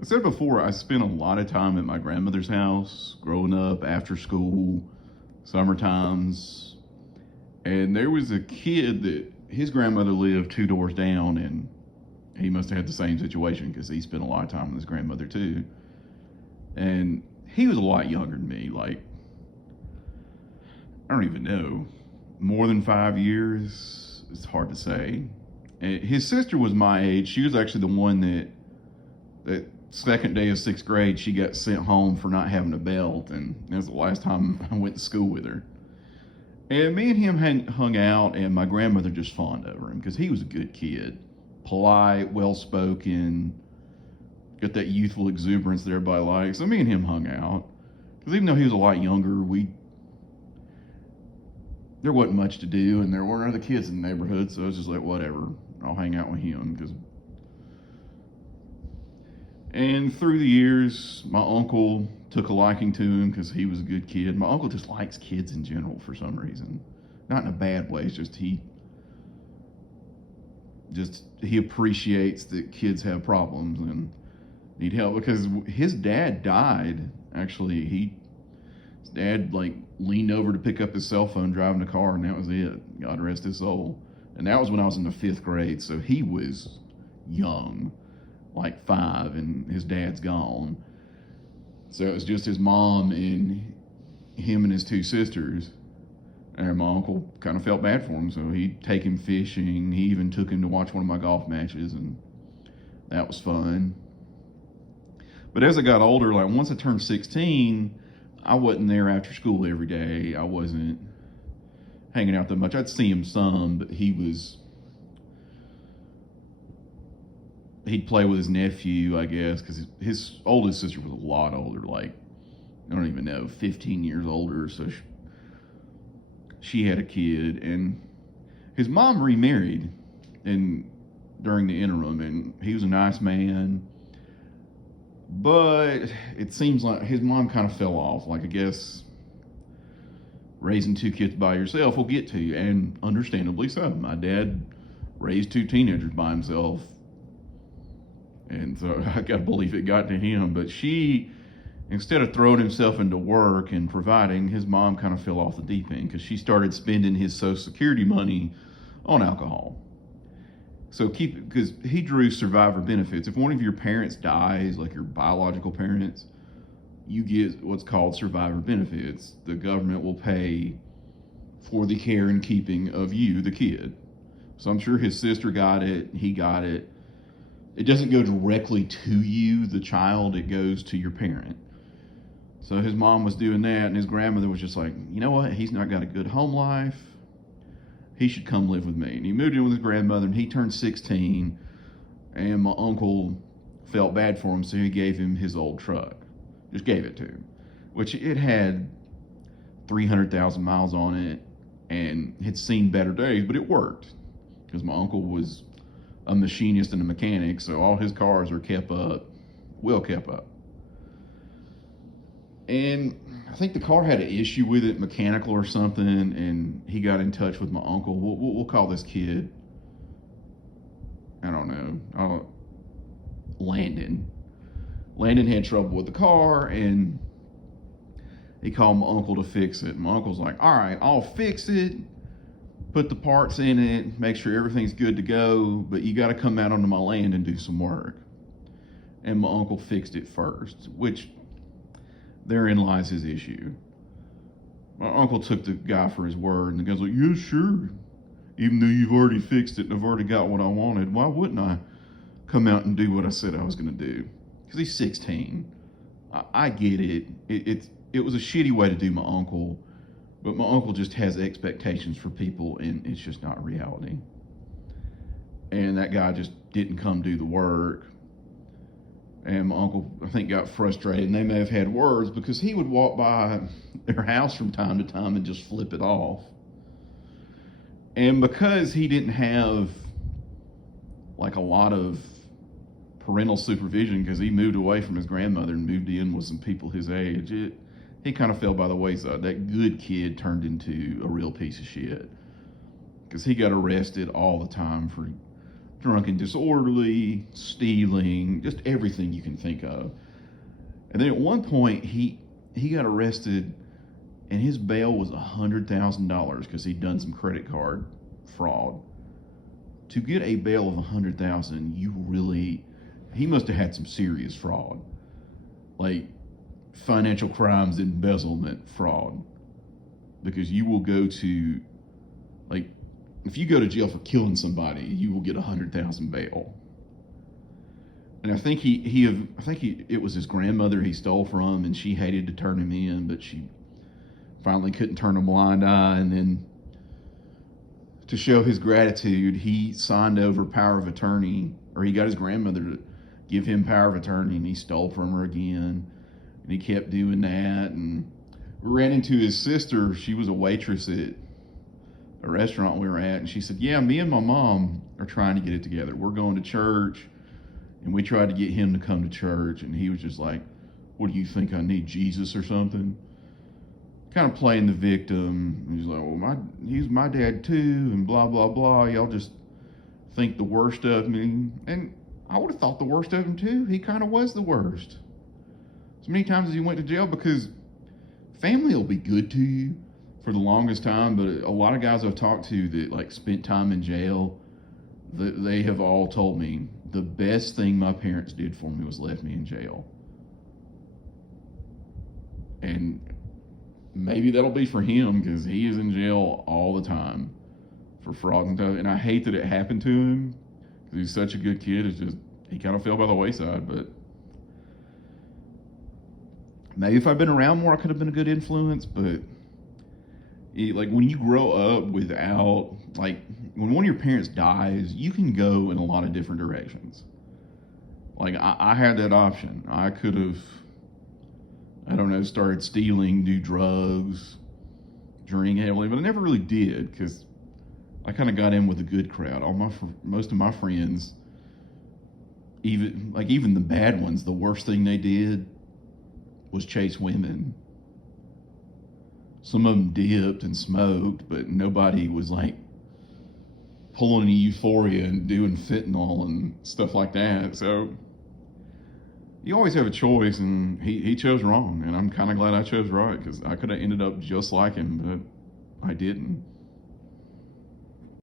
I said before, I spent a lot of time at my grandmother's house growing up, after school, summer times. And there was a kid that his grandmother lived two doors down, and he must have had the same situation because he spent a lot of time with his grandmother too. And he was a lot younger than me, like, I don't even know, more than 5 years. It's hard to say. And his sister was my age. She was actually the one that second day of sixth grade, she got sent home for not having a belt, and that was the last time I went to school with her. And me and him hung out, and my grandmother just fawned over him because he was a good kid, polite, well spoken, got that youthful exuberance that everybody likes. So me and him hung out because even though he was a lot younger, we there wasn't much to do, and there weren't other kids in the neighborhood, so I was just like, whatever, I'll hang out with him because. And through the years, my uncle took a liking to him because he was a good kid. My uncle just likes kids in general for some reason. Not in a bad way, it's just he appreciates that kids have problems and need help because his dad died. Actually, his dad like leaned over to pick up his cell phone driving the car, and that was it. God rest his soul. And that was when I was in the fifth grade, so he was young, like 5, and his dad's gone. So it was just his mom and him and his 2 sisters. And my uncle kind of felt bad for him, so he'd take him fishing. He even took him to watch one of my golf matches, and that was fun. But as I got older, like once I turned 16, I wasn't there after school every day. I wasn't hanging out that much. I'd see him some, but he'd play with his nephew, I guess, because his oldest sister was a lot older, like, I don't even know, 15 years older. So she had a kid, and his mom remarried during the interim, and he was a nice man. But it seems like his mom kind of fell off. Like, I guess raising 2 kids by yourself will get to you, and understandably so. My dad raised 2 teenagers by himself, and so I gotta believe it got to him. But instead of throwing himself into work and providing, his mom kind of fell off the deep end because she started spending his Social Security money on alcohol. So because he drew survivor benefits. If one of your parents dies, like your biological parents, you get what's called survivor benefits. The government will pay for the care and keeping of you, the kid. So I'm sure his sister got it, he got it. It doesn't go directly to you, the child, it goes to your parent. So his mom was doing that, and his grandmother was just like, you know what, he's not got a good home life. He should come live with me. And he moved in with his grandmother, and he turned 16, and my uncle felt bad for him, so he gave him his old truck. Just gave it to him, which it had 300,000 miles on it and had seen better days, but it worked because my uncle was a machinist and a mechanic, so all his cars are well kept up. And I think the car had an issue with it, mechanical or something, and he got in touch with my uncle. We'll call this kid, I don't know, Landon. Landon had trouble with the car, and he called my uncle to fix it. My uncle's like, all right, I'll fix it, put the parts in it, make sure everything's good to go, but you got to come out onto my land and do some work. And my uncle fixed it first, which therein lies his issue. My uncle took the guy for his word, and the guy's like, yeah, sure. Even though you've already fixed it and I've already got what I wanted, why wouldn't I come out and do what I said I was going to do? Because he's 16. I get it. It was a shitty way to do my uncle, but my uncle just has expectations for people, and it's just not reality. And that guy just didn't come do the work. And my uncle, I think, got frustrated, and they may have had words because he would walk by their house from time to time and just flip it off. And because he didn't have like a lot of parental supervision, because he moved away from his grandmother and moved in with some people his age, he kind of fell by the wayside. That good kid turned into a real piece of shit because he got arrested all the time for drunk and disorderly, stealing, just everything you can think of. And then at one point, he got arrested, and his bail was $100,000 because he'd done some credit card fraud. To get a bail of $100,000, he must have had some serious fraud, like financial crimes, embezzlement, fraud, because you will go to, like, if you go to jail for killing somebody, you will get $100,000 bail. And I think it was his grandmother he stole from, and she hated to turn him in, but she finally couldn't turn a blind eye. And then, to show his gratitude, he signed over power of attorney, or he got his grandmother to give him power of attorney, and he stole from her again. And he kept doing that. And we ran into his sister. She was a waitress at a restaurant we were at, and she said, "Yeah, me and my mom are trying to get it together. We're going to church." And we tried to get him to come to church, and he was just like, "What do you think, I need Jesus or something?" Kind of playing the victim. And he's like, "Well, he's my dad too," and blah, blah, blah. Y'all just think the worst of me. And I would have thought the worst of him too. He kind of was the worst. So many times as he went to jail, because family will be good to you for the longest time, but a lot of guys I've talked to that like spent time in jail, they have all told me the best thing my parents did for me was left me in jail. And maybe that'll be for him, because he is in jail all the time for fraud and stuff. And I hate that it happened to him, because he's such a good kid. It's just, he kind of fell by the wayside. But maybe if I'd been around more, I could have been a good influence. But like, when you grow up without, like, when one of your parents dies, you can go in a lot of different directions. Like, I had that option. I could have, I don't know, started stealing, do drugs, drink heavily, but I never really did, because I kind of got in with a good crowd. Most of my friends, even the bad ones, the worst thing they did was chase women. Some of them dipped and smoked, but nobody was like pulling any euphoria and doing fentanyl and stuff like that. So you always have a choice, and he chose wrong, and I'm kind of glad I chose right, because I could have ended up just like him, but I didn't.